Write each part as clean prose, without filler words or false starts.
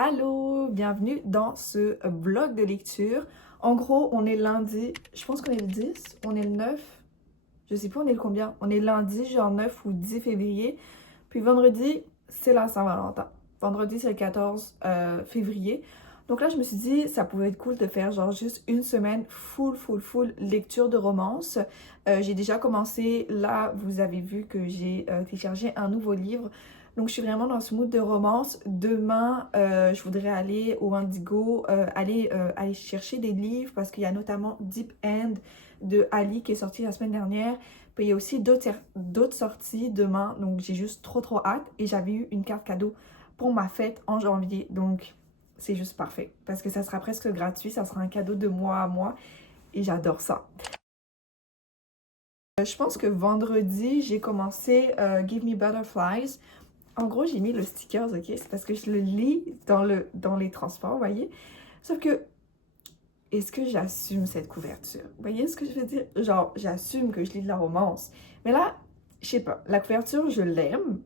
Allô, bienvenue dans ce vlog de lecture. En gros, on est lundi, je pense qu'on est le 10, on est le 9, je sais plus on est le combien. On est lundi, genre 9 ou 10 février. Puis vendredi, c'est la Saint-Valentin. Vendredi, c'est le 14 février. Donc là, je me suis dit, ça pouvait être cool de faire genre juste une semaine full lecture de romance. J'ai déjà commencé, là, vous avez vu que j'ai téléchargé un nouveau livre. Donc je suis vraiment dans ce mood de romance. Demain, je voudrais aller au Indigo, aller chercher des livres parce qu'il y a notamment Deep End de Ali qui est sorti la semaine dernière. Puis il y a aussi d'autres sorties demain. Donc j'ai juste trop hâte. Et j'avais eu une carte cadeau pour ma fête en janvier. Donc c'est juste parfait parce que ça sera presque gratuit. Ça sera un cadeau de mois à mois. Et j'adore ça. Je pense que vendredi, j'ai commencé Give Me Butterflies. En gros, j'ai mis le stickers, ok? C'est parce que je le lis dans les transports, vous voyez? Sauf que, est-ce que j'assume cette couverture? Vous voyez ce que je veux dire? Genre, j'assume que je lis de la romance. Mais là, je sais pas, la couverture, je l'aime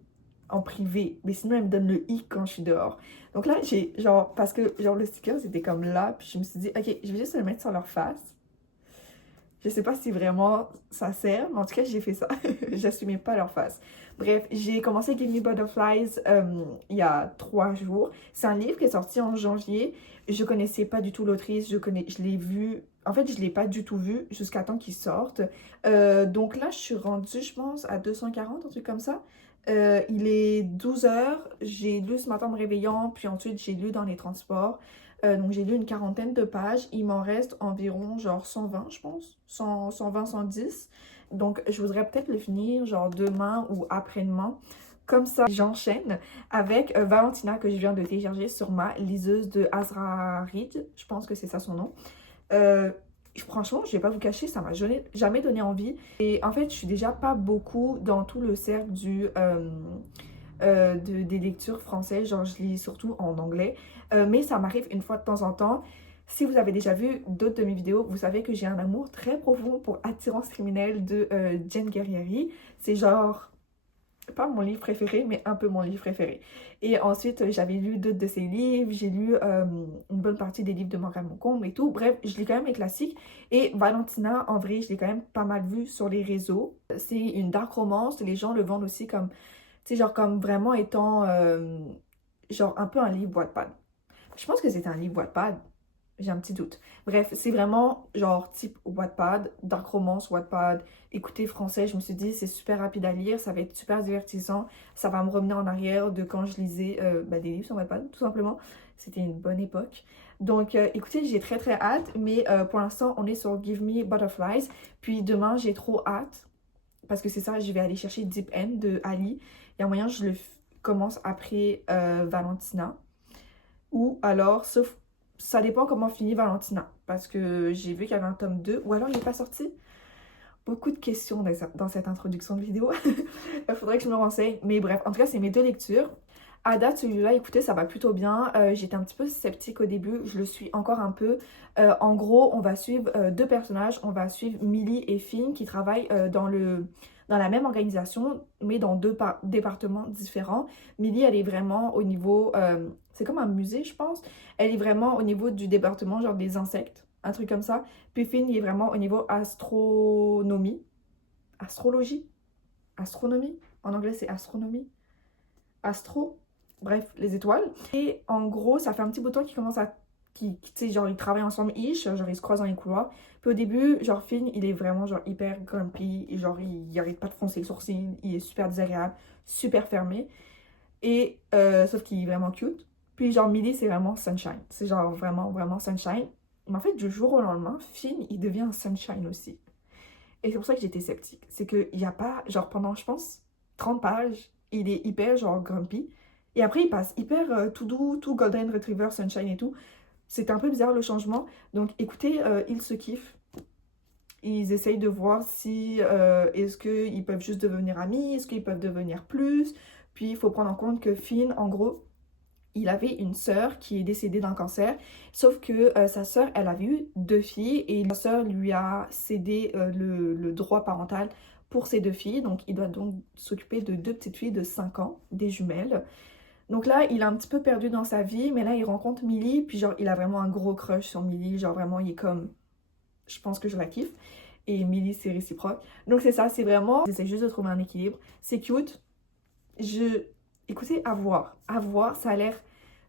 en privé. Mais sinon, elle me donne le i quand je suis dehors. Donc là, j'ai, genre, parce que, genre, le sticker, c'était comme là. Puis je me suis dit, ok, je vais juste le mettre sur leur face. Je sais pas si vraiment ça sert, mais en tout cas, j'ai fait ça. J'assumais pas leur face. Bref, j'ai commencé Give Me Butterflies il y a 3 jours. C'est un livre qui est sorti en janvier. Je connaissais pas du tout l'autrice. Je l'ai vu. En fait, je l'ai pas du tout vu jusqu'à temps qu'il sorte. Donc là, je suis rendue, je pense, à 240, un truc comme ça. Il est 12 heures. J'ai lu ce matin en me réveillant, puis ensuite j'ai lu dans les transports. Donc j'ai lu une quarantaine de pages. Il m'en reste environ genre 120, je pense. 120, 110. Donc je voudrais peut-être le finir genre demain ou après-demain. Comme ça, j'enchaîne avec Valentina que je viens de télécharger sur ma liseuse de Azra Reed. Je pense que c'est ça son nom. Franchement, je vais pas vous cacher, ça m'a jamais donné envie. Et en fait, je suis déjà pas beaucoup dans tout le cercle des lectures françaises, genre je lis surtout en anglais, mais ça m'arrive une fois de temps en temps. Si vous avez déjà vu d'autres de mes vidéos, vous savez que j'ai un amour très profond pour Attirance criminelle de Jane Guerrieri. C'est genre, pas mon livre préféré, mais un peu mon livre préféré. Et ensuite, j'avais lu d'autres de ses livres, j'ai lu une bonne partie des livres de Morgane Moncombre et tout. Bref, je lis quand même les classiques. Et Valentina, en vrai, je l'ai quand même pas mal vu sur les réseaux. C'est une dark romance, les gens le vendent aussi comme, tu sais, genre comme vraiment étant, genre un peu un livre Wattpad. Je pense que c'est un livre Wattpad, j'ai un petit doute. Bref, c'est vraiment genre type Wattpad, dark romance Wattpad. Écoutez français, je me suis dit c'est super rapide à lire, ça va être super divertissant. Ça va me remener en arrière de quand je lisais des livres sur Wattpad, tout simplement. C'était une bonne époque. Donc écoutez, j'ai très hâte, mais pour l'instant on est sur Give Me Butterflies. Puis demain j'ai trop hâte, parce que c'est ça, je vais aller chercher Deep End de Ali. Il y a moyen que je le commence après Valentina. Ou alors, sauf, ça dépend comment finit Valentina. Parce que j'ai vu qu'il y avait un tome 2. Ou alors il n'est pas sorti. Beaucoup de questions dans cette introduction de vidéo. Il faudrait que je me renseigne. Mais bref, en tout cas, c'est mes 2 lectures. À date, celui-là, écoutez, ça va plutôt bien. J'étais un petit peu sceptique au début. Je le suis encore un peu. En gros, on va suivre 2 personnages. On va suivre Millie et Finn qui travaillent dans la même organisation, mais dans 2 départements différents. Millie, elle est vraiment au niveau... c'est comme un musée, je pense. Elle est vraiment au niveau du département, genre des insectes, un truc comme ça. Puis Finn, il est vraiment au niveau astronomie. Astrologie? Astronomie? En anglais, c'est astronomie. Astro? Bref, les étoiles. Et en gros, ça fait un petit bout de temps qu'ils commencent à... tu sais, genre, ils travaillent ensemble-ish, genre, ils se croisent dans les couloirs. Puis au début, genre, Finn, il est vraiment, genre, hyper grumpy. Et genre, il arrête pas de froncer les sourcils. Il est super désagréable, super fermé. Et, sauf qu'il est vraiment cute. Puis, genre, Millie, c'est vraiment sunshine. C'est genre, vraiment sunshine. Mais en fait, du jour au lendemain, Finn, il devient un sunshine aussi. Et c'est pour ça que j'étais sceptique. C'est qu'il n'y a pas, genre, pendant, je pense, 30 pages, il est hyper, genre, grumpy. Et après, il passe hyper tout doux, tout Golden Retriever, Sunshine et tout. C'est un peu bizarre le changement. Donc écoutez, ils se kiffent. Ils essayent de voir si est-ce qu'ils peuvent juste devenir amis, est-ce qu'ils peuvent devenir plus. Puis il faut prendre en compte que Finn, en gros, il avait une sœur qui est décédée d'un cancer. Sauf que sa sœur, elle avait eu 2 filles et la sœur lui a cédé le droit parental pour ses 2 filles. Donc il doit donc s'occuper de 2 petites filles de 5 ans, des jumelles. Donc là, il est un petit peu perdu dans sa vie, mais là, il rencontre Millie, puis genre, il a vraiment un gros crush sur Millie, genre vraiment, il est comme, je pense que je la kiffe, et Millie, c'est réciproque. Donc c'est ça, c'est vraiment, j'essaie juste de trouver un équilibre, c'est cute, écoutez, à voir, ça a l'air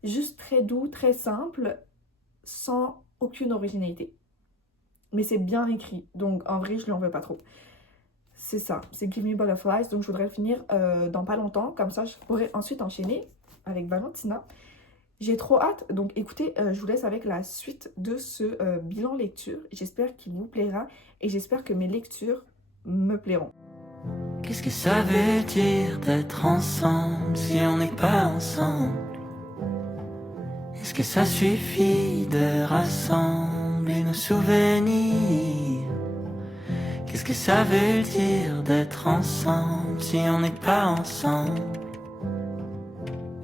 juste très doux, très simple, sans aucune originalité. Mais c'est bien écrit, donc en vrai, je lui en veux pas trop. C'est ça, c'est Give Me Butterflies, donc je voudrais le finir dans pas longtemps, comme ça je pourrais ensuite enchaîner avec Valentina. J'ai trop hâte, donc écoutez, je vous laisse avec la suite de ce bilan lecture. J'espère qu'il vous plaira et j'espère que mes lectures me plairont. Qu'est-ce que ça veut dire d'être ensemble si on n'est pas ensemble? Est-ce que ça suffit de rassembler nos souvenirs? Qu'est-ce que ça veut dire d'être ensemble si on n'est pas ensemble?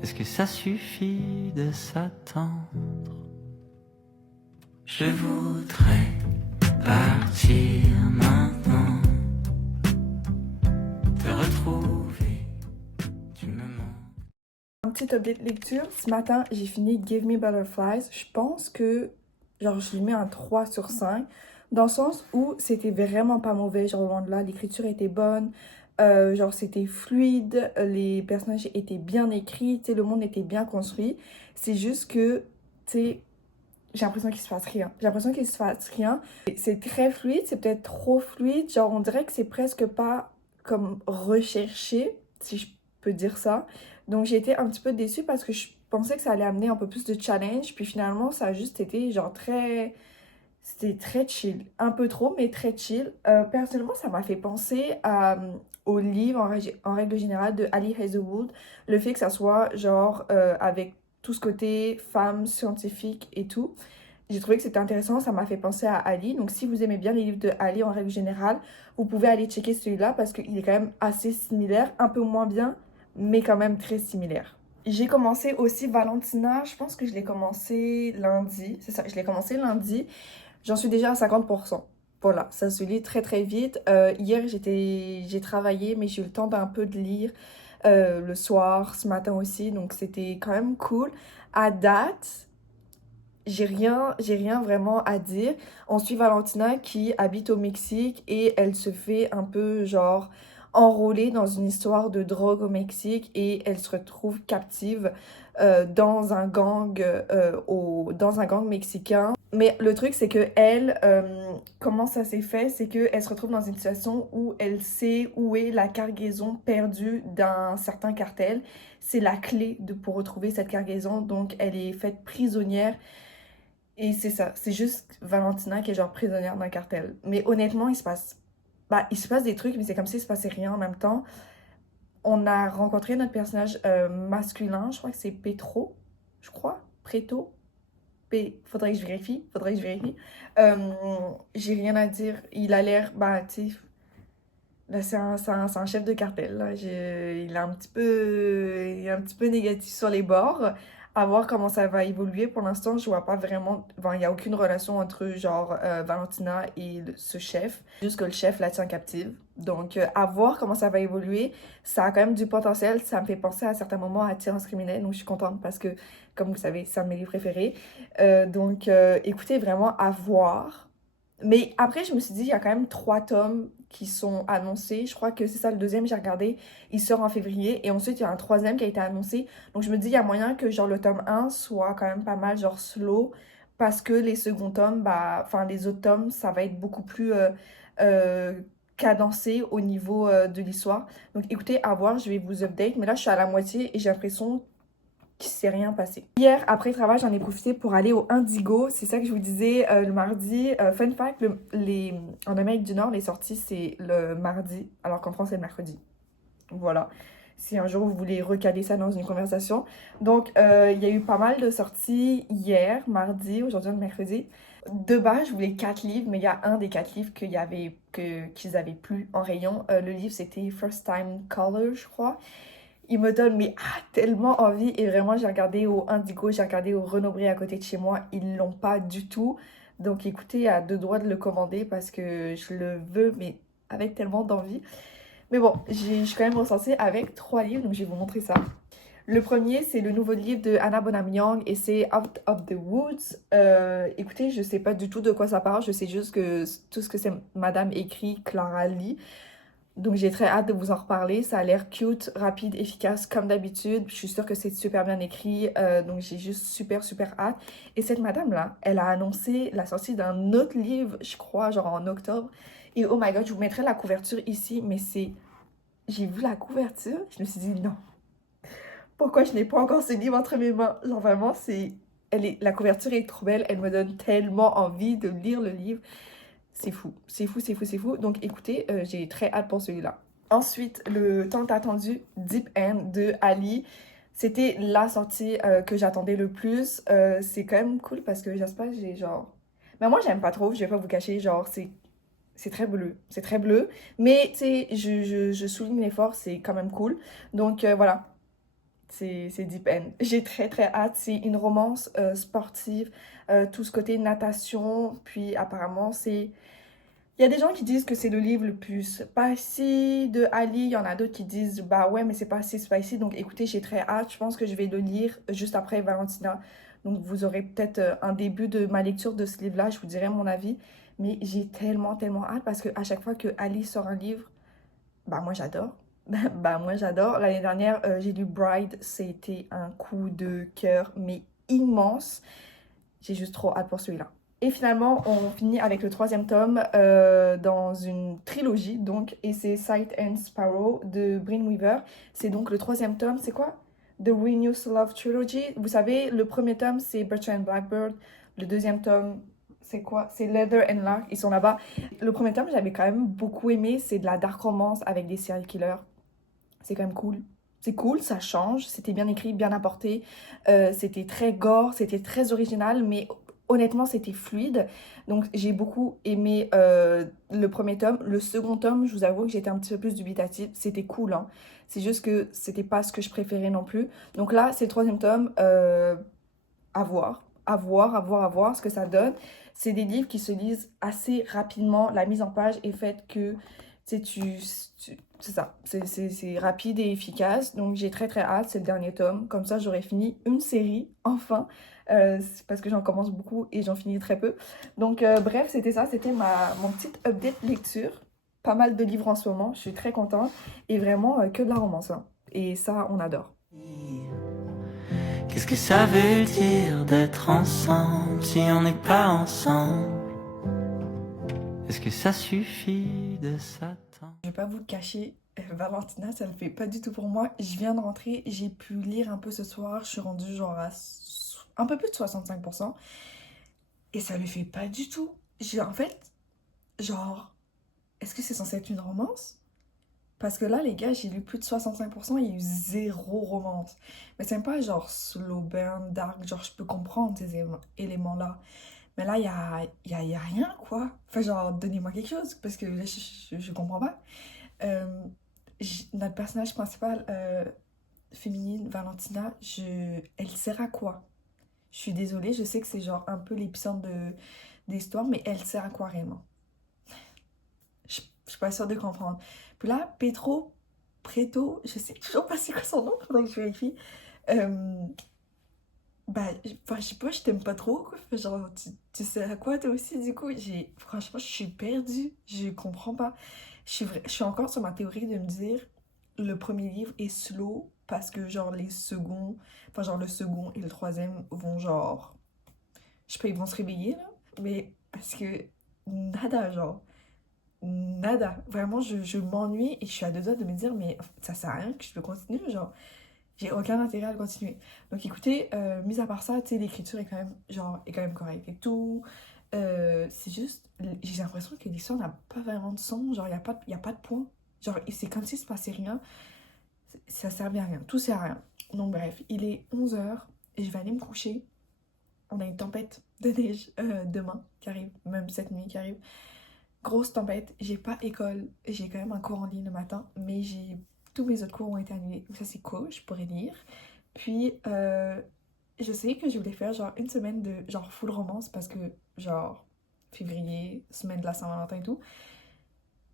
Est-ce que ça suffit de s'attendre? Je voudrais partir maintenant, te retrouver, tu me manques. Un petit update lecture, ce matin j'ai fini Give Me Butterflies. Je pense que genre je lui mets un 3 sur 5, dans le sens où c'était vraiment pas mauvais, genre loin de là, l'écriture était bonne, genre c'était fluide, les personnages étaient bien écrits, tu sais, le monde était bien construit. C'est juste que, tu sais, j'ai l'impression qu'il se passe rien. J'ai l'impression qu'il se passe rien. C'est très fluide, c'est peut-être trop fluide, genre on dirait que c'est presque pas comme recherché, si je peux dire ça. Donc j'ai été un petit peu déçue parce que je pensais que ça allait amener un peu plus de challenge, puis finalement ça a juste été genre très... C'était très chill, un peu trop, mais très chill. Personnellement, ça m'a fait penser au livre en règle générale de Ali Hazelwood. Le fait que ça soit genre avec tout ce côté femme scientifique et tout. J'ai trouvé que c'était intéressant, ça m'a fait penser à Ali. Donc si vous aimez bien les livres de Ali en règle générale, vous pouvez aller checker celui-là parce qu'il est quand même assez similaire, un peu moins bien, mais quand même très similaire. J'ai commencé aussi Valentina, je pense que je l'ai commencé lundi, c'est ça, je l'ai commencé lundi. J'en suis déjà à 50%. Voilà, ça se lit très très vite. Hier, j'ai travaillé, mais j'ai eu le temps d'un peu de lire le soir, ce matin aussi, donc c'était quand même cool. À date, j'ai rien vraiment à dire. On suit Valentina qui habite au Mexique et elle se fait un peu genre enrôler dans une histoire de drogue au Mexique et elle se retrouve captive dans un gang mexicain. Mais le truc c'est que elle, comment ça s'est fait, c'est qu'elle se retrouve dans une situation où elle sait où est la cargaison perdue d'un certain cartel. C'est la clé pour retrouver cette cargaison, donc elle est faite prisonnière. Et c'est ça, c'est juste Valentina qui est genre prisonnière d'un cartel. Mais honnêtement, il se passe des trucs, mais c'est comme s'il se passait rien en même temps. On a rencontré notre personnage masculin, je crois que c'est Petro, je crois, Preto. Faudrait que je vérifie, j'ai rien à dire, il a l'air, bah, tu sais, là, c'est un chef de cartel, là. Il est un petit peu négatif sur les bords. À voir comment ça va évoluer. Pour l'instant, je vois pas vraiment... Enfin, il n'y a aucune relation entre, genre, Valentina et ce chef. Juste que le chef la tient captive. Donc, à voir comment ça va évoluer. Ça a quand même du potentiel. Ça me fait penser à certains moments à Attirance criminelle. Donc, je suis contente parce que, comme vous savez, c'est un de mes livres préférés. Écoutez, vraiment, à voir. Mais après, je me suis dit, il y a quand même 3 tomes qui sont annoncés. Je crois que c'est ça le deuxième, j'ai regardé. Il sort en février. Et ensuite, il y a un troisième qui a été annoncé. Donc, je me dis, il y a moyen que genre le tome 1 soit quand même pas mal genre slow. Parce que les seconds tomes, bah, enfin les autres tomes, ça va être beaucoup plus euh, cadencé au niveau de l'histoire. Donc, écoutez, à voir, je vais vous update. Mais là, je suis à la moitié et j'ai l'impression qu'il s'est rien passé. Hier, après le travail, j'en ai profité pour aller au Indigo. C'est ça que je vous disais le mardi. Fun fact, en Amérique du Nord, les sorties, c'est le mardi, alors qu'en France, c'est le mercredi. Voilà. Si un jour vous voulez recaler ça dans une conversation. Donc, il y a eu pas mal de sorties hier, mardi, aujourd'hui, mercredi. De base, je voulais 4 livres, mais il y a un des 4 livres qu'ils avaient plus en rayon. Le livre, c'était First Time Color, je crois. Il me donne tellement envie et vraiment j'ai regardé au Indigo, j'ai regardé au Renaud-Bré à côté de chez moi, ils l'ont pas du tout. Donc écoutez, à 2 doigts de le commander parce que je le veux mais avec tellement d'envie. Mais bon, je suis quand même recensée avec 3 livres donc je vais vous montrer ça. Le premier, c'est le nouveau livre de Anna Bonham Young et c'est Out of the Woods. Écoutez, je sais pas du tout de quoi ça parle, je sais juste que tout ce que c'est Madame écrit, Clara lit. Donc j'ai très hâte de vous en reparler. Ça a l'air cute, rapide, efficace comme d'habitude. Je suis sûre que c'est super bien écrit. Donc j'ai juste super hâte. Et cette madame-là, elle a annoncé la sortie d'un autre livre, je crois, genre en octobre. Et oh my god, je vous mettrai la couverture ici. Mais c'est... J'ai vu la couverture, je me suis dit non. Pourquoi je n'ai pas encore ce livre entre mes mains? Genre vraiment, c'est... La couverture est trop belle. Elle me donne tellement envie de lire le livre. C'est fou, c'est fou, c'est fou, c'est fou. Donc écoutez, j'ai très hâte pour celui-là. Ensuite, le tant attendu Deep End de Ali. C'était la sortie que j'attendais le plus. C'est quand même cool parce que j'espère que j'ai genre... Mais moi, j'aime pas trop, je vais pas vous cacher, genre c'est très bleu. C'est très bleu. Mais tu sais, je souligne l'effort, c'est quand même cool. Donc voilà, c'est Deep End. J'ai très hâte. C'est une romance sportive, tout ce côté natation. Puis apparemment, c'est... Il y a des gens qui disent que c'est le livre le plus spicy de Ali. Il y en a d'autres qui disent, bah ouais, mais c'est pas assez spicy. Donc écoutez, j'ai très hâte. Je pense que je vais le lire juste après Valentina. Donc vous aurez peut-être un début de ma lecture de ce livre-là. Je vous dirai mon avis. Mais j'ai tellement hâte parce que à chaque fois que Ali sort un livre, bah moi j'adore. Bah moi j'adore. L'année dernière, j'ai lu Bride. C'était un coup de cœur, mais immense. J'ai juste trop hâte pour celui-là. Et finalement, on finit avec le troisième tome dans une trilogie, donc, et c'est Sight and Sparrow de Bryn Weaver. C'est donc le troisième tome, c'est quoi? The Renew Love Trilogy. Vous savez, le premier tome, c'est Bertrand Blackbird. Le deuxième tome, c'est quoi? C'est Leather and Lark, ils sont là-bas. Le premier tome, j'avais quand même beaucoup aimé. C'est de la dark romance avec des serial killers. C'est quand même cool. C'est cool, ça change, c'était bien écrit, bien apporté, c'était très gore, c'était très original, mais honnêtement c'était fluide. Donc j'ai beaucoup aimé le premier tome. Le second tome, je vous avoue que j'étais un petit peu plus dubitative, c'était cool, hein. C'est juste que c'était pas ce que je préférais non plus. Donc là, c'est le troisième tome, à voir, à voir ce que ça donne. C'est des livres qui se lisent assez rapidement, la mise en page est faite que c'est ça, c'est rapide et efficace. Donc j'ai très hâte, c'est le dernier tome. Comme ça, j'aurai fini une série, enfin. C'est parce que j'en commence beaucoup et j'en finis très peu. Donc bref, c'était ça, c'était mon petite update lecture. Pas mal de livres en ce moment, je suis très contente. Et vraiment, que de la romance, hein. Et ça, on adore. Qu'est-ce que ça veut dire d'être ensemble si on n'est pas ensemble? Est-ce que ça suffit de s'attendre? Je vais pas vous le cacher, Valentina, ça le fait pas du tout pour moi. Je viens de rentrer, j'ai pu lire un peu ce soir, je suis rendue genre à un peu plus de 65%. Et ça le fait pas du tout. En fait, genre, est-ce que c'est censé être une romance? Parce que là, les gars, j'ai lu plus de 65%, il y a eu zéro romance. Mais c'est pas genre slow burn, dark, genre je peux comprendre ces éléments-là. Mais là, y a rien, quoi. Enfin, genre, donnez-moi quelque chose, parce que là, je comprends pas. Euh, Notre personnage principal, féminine, Valentina, elle sert à quoi? Je suis désolée, je sais que c'est genre un peu l'épicentre de l'histoire, mais elle sert à quoi réellement? Je suis pas sûre de comprendre. Puis là, Preto, je sais toujours pas c'est quoi son nom, faudrait que je vérifie. Euh, je sais pas, je t'aime pas trop, quoi. Enfin, genre, tu sais à quoi toi aussi, du coup? Franchement, je suis perdue, je comprends pas. Je suis encore sur ma théorie de me dire, le premier livre est slow parce que, genre, les seconds, enfin, genre, le second et le troisième vont, genre, je sais pas, ils vont se réveiller, là, mais parce que nada, genre. Nada. Vraiment, je m'ennuie et je suis à deux doigts de me dire, mais ça sert à rien que je peux continuer, genre, j'ai aucun intérêt à le continuer. Donc écoutez, mis à part ça, tu sais, l'écriture est quand même, genre, est quand même correcte et tout. C'est juste, j'ai l'impression que l'histoire n'a pas vraiment de son, genre, y a pas de point. Genre, c'est comme s'il se passait rien, ça servait à rien, tout sert à rien. Donc bref, il est 11h et je vais aller me coucher. On a une tempête de neige demain qui arrive, même cette nuit qui arrive. Grosse tempête, j'ai pas école, j'ai quand même un cours en ligne le matin, mais tous mes autres cours ont été annulés, donc ça c'est cool, je pourrais lire. Puis je sais que je voulais faire genre une semaine de genre full romance parce que genre février, semaine de la Saint-Valentin et tout,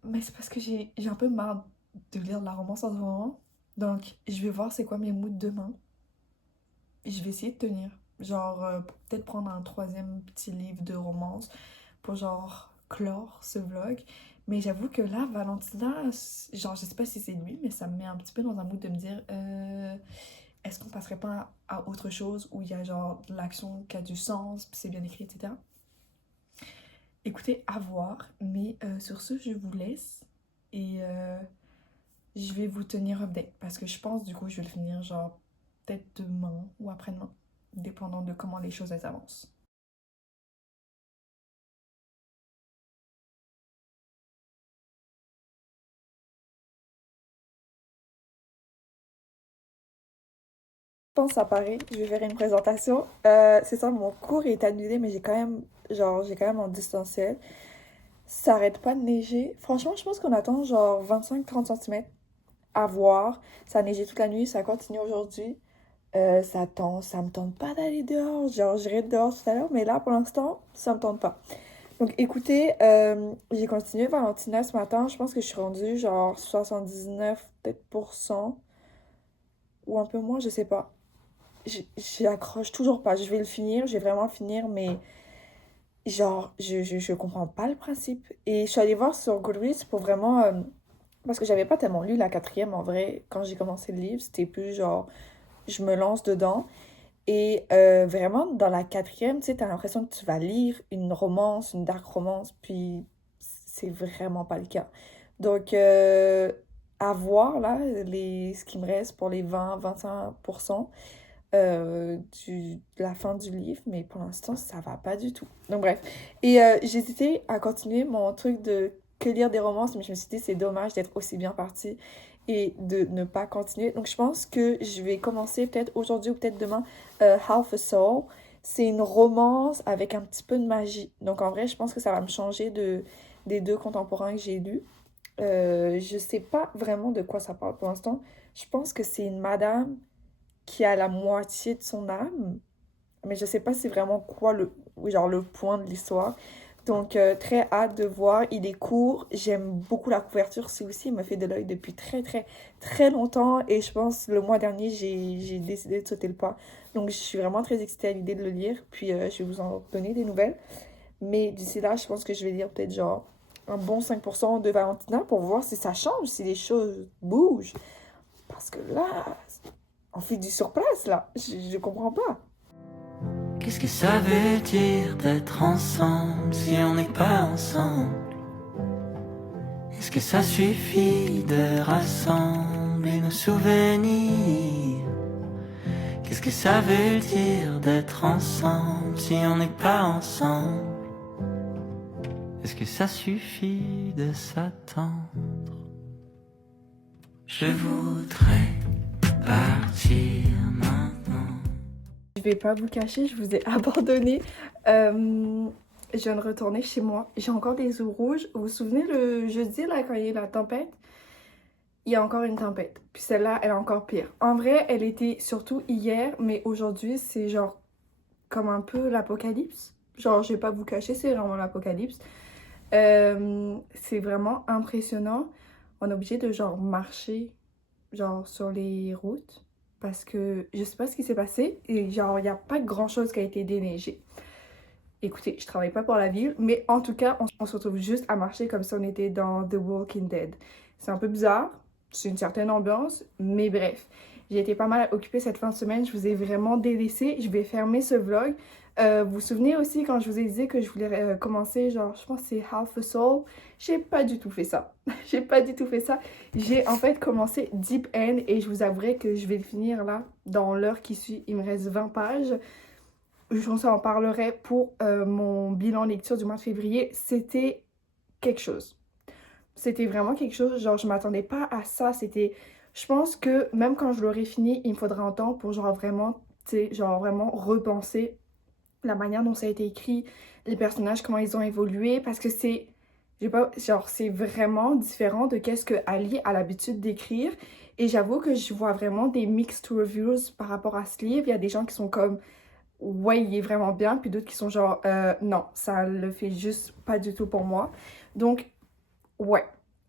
mais c'est parce que j'ai un peu marre de lire de la romance en ce moment, donc je vais voir c'est quoi mes moods demain. je vais essayer de tenir. Genre, peut-être prendre un troisième petit livre de romance pour genre clore ce vlog. Mais j'avoue que là, Valentina, genre, je sais pas si c'est lui, mais ça me met un petit peu dans un mood de me dire est-ce qu'on passerait pas à autre chose où il y a genre de l'action qui a du sens, puis c'est bien écrit, etc. Écoutez, à voir. Mais sur ce, je vous laisse et je vais vous tenir update parce que je pense du coup je vais le finir genre peut-être demain ou après-demain, dépendant de comment les choses elles avancent. Je pense que ça paraît, je vais faire une présentation. C'est ça, mon cours est annulé, mais j'ai quand même en distanciel. Ça arrête pas de neiger. Franchement, je pense qu'on attend genre 25-30 cm à voir. Ça a neigé toute la nuit, ça continue aujourd'hui. Ça me tente pas d'aller dehors. Genre, j'irai dehors tout à l'heure, mais là, pour l'instant, ça me tente pas. Donc, écoutez, j'ai continué Valentina ce matin. Je pense que je suis rendue genre 79 peut-être pour cent ou un peu moins, je sais pas. J'y accroche toujours pas. Je vais le finir, je vais vraiment le finir, mais genre, je comprends pas le principe. Et je suis allée voir sur Goodreads pour vraiment. Parce que j'avais pas tellement lu la quatrième en vrai. Quand j'ai commencé le livre, c'était plus genre, je me lance dedans. Et vraiment, dans la quatrième, tu sais, t'as l'impression que tu vas lire une romance, une dark romance, puis c'est vraiment pas le cas. Donc, à voir, là, ce qui me reste pour les 20-25% de la fin du livre, mais pour l'instant, ça va pas du tout. Donc, bref. Et j'hésitais à continuer mon truc de que lire des romances, mais je me suis dit, c'est dommage d'être aussi bien partie et de ne pas continuer. Donc, je pense que je vais commencer peut-être aujourd'hui ou peut-être demain Half a Soul. C'est une romance avec un petit peu de magie. Donc, en vrai, je pense que ça va me changer des deux contemporains que j'ai lus. Je sais pas vraiment de quoi ça parle pour l'instant. Je pense que c'est une madame qui a la moitié de son âme, mais je sais pas c'est vraiment quoi genre le point de l'histoire. Donc, très hâte de voir. Il est court. J'aime beaucoup la couverture. C'est aussi, il me fait de l'œil depuis très, très, très longtemps. Et je pense, le mois dernier, j'ai décidé de sauter le pas. Donc, je suis vraiment très excitée à l'idée de le lire. Puis, je vais vous en donner des nouvelles. Mais d'ici là, je pense que je vais lire peut-être genre un bon 5% de Valentina pour voir si ça change, si les choses bougent. Parce que là, on fait du surplace, là. Je comprends pas. Qu'est-ce que ça veut dire d'être ensemble si on n'est pas ensemble? Est-ce que ça suffit de rassembler nos souvenirs? Qu'est-ce que ça veut dire d'être ensemble si on n'est pas ensemble? Est-ce que ça suffit de s'attendre? Je voudrais partir maintenant. Je vais pas vous cacher, je vous ai abandonné. Je viens de retourner chez moi. J'ai encore des os rouges. Vous vous souvenez le jeudi, là, quand il y a eu la tempête? Il y a encore une tempête. Puis celle-là, elle est encore pire. En vrai, elle était surtout hier, mais aujourd'hui, c'est genre comme un peu l'apocalypse. Genre, je vais pas vous cacher, c'est vraiment l'apocalypse. C'est vraiment impressionnant. On est obligé de genre marcher genre sur les routes parce que je sais pas ce qui s'est passé et genre il n'y a pas grand chose qui a été déneigé. Écoutez, je travaille pas pour la ville, mais en tout cas, on se retrouve juste à marcher comme si on était dans The Walking Dead. C'est un peu bizarre, c'est une certaine ambiance, mais bref. J'ai été pas mal occupée cette fin de semaine, je vous ai vraiment délaissé. Je vais fermer ce vlog. Vous vous souvenez aussi quand je vous ai dit que je voulais commencer, genre, je pense que c'est Half a Soul. J'ai pas du tout fait ça. J'ai pas du tout fait ça. J'ai en fait commencé Deep End et je vous avouerai que je vais le finir là, dans l'heure qui suit. Il me reste 20 pages. Je vous en parlerai pour mon bilan lecture du mois de février. C'était quelque chose. C'était vraiment quelque chose. Genre, je m'attendais pas à ça. C'était... Je pense que même quand je l'aurai fini, il me faudra un temps pour genre vraiment, tu sais, genre vraiment repenser la manière dont ça a été écrit, les personnages, comment ils ont évolué, parce que c'est, j'ai pas, genre, c'est vraiment différent de qu'est-ce que Ali a l'habitude d'écrire. Et j'avoue que je vois vraiment des mixed reviews par rapport à ce livre. Il y a des gens qui sont comme, ouais, il est vraiment bien, puis d'autres qui sont genre, non, ça le fait juste pas du tout pour moi. Donc, ouais.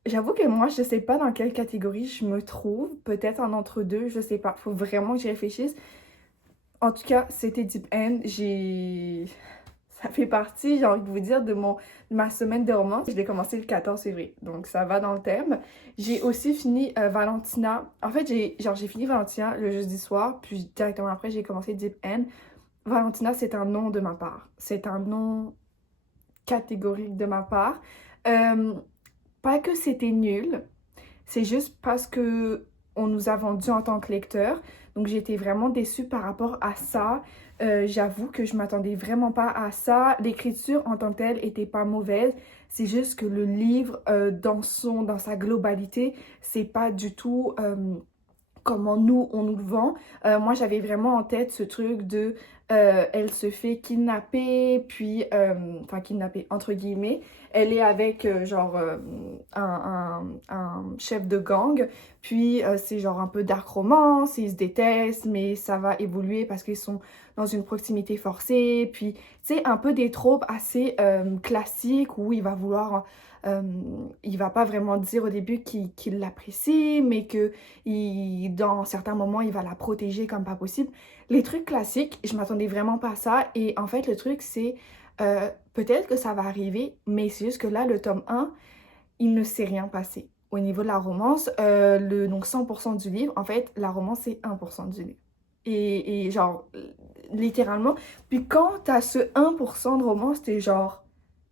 J'avoue que moi, je sais pas dans quelle catégorie je me trouve. Peut-être en entre-deux, je sais pas. Faut vraiment que j'y réfléchisse. En tout cas, c'était Deep End. Ça fait partie, j'ai envie de vous dire, de ma semaine de romance. Je l'ai commencé le 14 février, donc ça va dans le thème. J'ai aussi fini Valentina. En fait, j'ai fini Valentina le jeudi soir, puis directement après, j'ai commencé Deep End. Valentina, c'est un nom de ma part. C'est un nom catégorique de ma part. Euh, Pas que c'était nul, c'est juste parce que on nous a vendu en tant que lecteur. Donc j'étais vraiment déçue par rapport à ça. J'avoue que je m'attendais vraiment pas à ça. L'écriture en tant que telle était pas mauvaise. C'est juste que le livre, dans sa globalité, c'est pas du tout comment nous, on nous le vend. Moi, j'avais vraiment en tête ce truc de elle se fait kidnapper, puis, enfin kidnapper entre guillemets, elle est avec un chef de gang, puis c'est genre un peu dark romance, ils se détestent, mais ça va évoluer parce qu'ils sont dans une proximité forcée, puis tu sais, un peu des tropes assez classiques où il va vouloir... il va pas vraiment dire au début qu'il l'apprécie, mais que dans certains moments, il va la protéger comme pas possible. Les trucs classiques, je m'attendais vraiment pas à ça. Et en fait, le truc, c'est peut-être que ça va arriver, mais c'est juste que là, le tome 1, il ne s'est rien passé. Au niveau de la romance, donc 100% du livre, en fait, la romance, c'est 1% du livre. Et genre, littéralement. Puis quand t'as ce 1% de romance, t'es genre...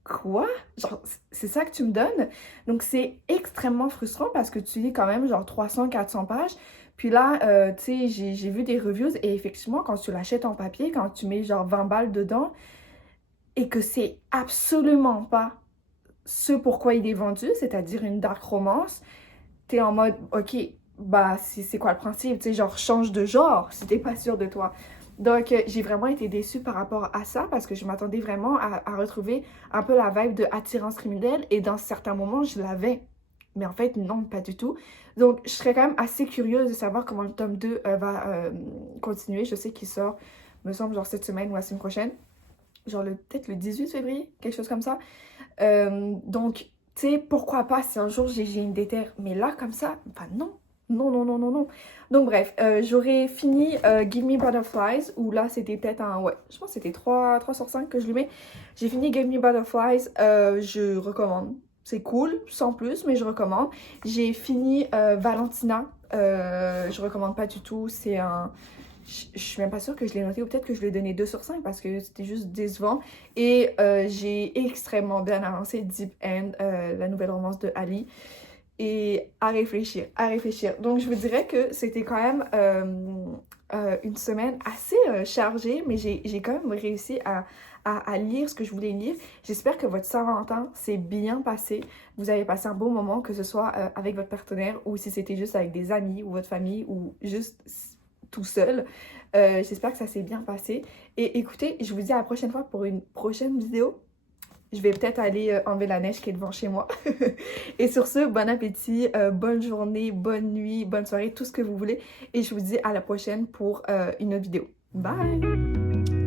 Quoi? Genre, c'est ça que tu me donnes? Donc, c'est extrêmement frustrant parce que tu lis quand même genre 300-400 pages. Puis là, tu sais, j'ai vu des reviews et effectivement, quand tu l'achètes en papier, quand tu mets genre 20 balles dedans et que c'est absolument pas ce pourquoi il est vendu, c'est-à-dire une dark romance, t'es en mode, ok, bah, c'est quoi le principe? Tu sais, genre, change de genre si t'es pas sûr de toi. Donc, j'ai vraiment été déçue par rapport à ça parce que je m'attendais vraiment à retrouver un peu la vibe de attirance criminelle et dans certains moments, je l'avais. Mais en fait, non, pas du tout. Donc, je serais quand même assez curieuse de savoir comment le tome 2 va continuer. Je sais qu'il sort, me semble, genre cette semaine ou la semaine prochaine. Genre peut-être le 18 février, quelque chose comme ça. Donc, tu sais, pourquoi pas si un jour j'ai une déterre. Mais là, comme ça, bah non. Non, non, non, non, non. Donc bref, j'aurais fini Give Me Butterflies, où là c'était peut-être un... Ouais, je pense que c'était 3 sur 5 que je lui mets. J'ai fini Give Me Butterflies, je recommande. C'est cool, sans plus, mais je recommande. J'ai fini Valentina, je recommande pas du tout. C'est un... Je suis même pas sûre que je l'ai noté, ou peut-être que je lui ai donné 2 sur 5 parce que c'était juste décevant. Et j'ai extrêmement bien avancé Deep End, la nouvelle romance de Ali. Et à réfléchir, à réfléchir. Donc je vous dirais que c'était quand même une semaine assez chargée, mais j'ai quand même réussi à lire ce que je voulais lire. J'espère que votre Saint-Valentin s'est bien passé. Vous avez passé un bon moment, que ce soit avec votre partenaire ou si c'était juste avec des amis ou votre famille ou juste tout seul. J'espère que ça s'est bien passé. Et écoutez, je vous dis à la prochaine fois pour une prochaine vidéo. Je vais peut-être aller enlever la neige qui est devant chez moi. Et sur ce, bon appétit, bonne journée, bonne nuit, bonne soirée, tout ce que vous voulez. Et je vous dis à la prochaine pour une autre vidéo. Bye!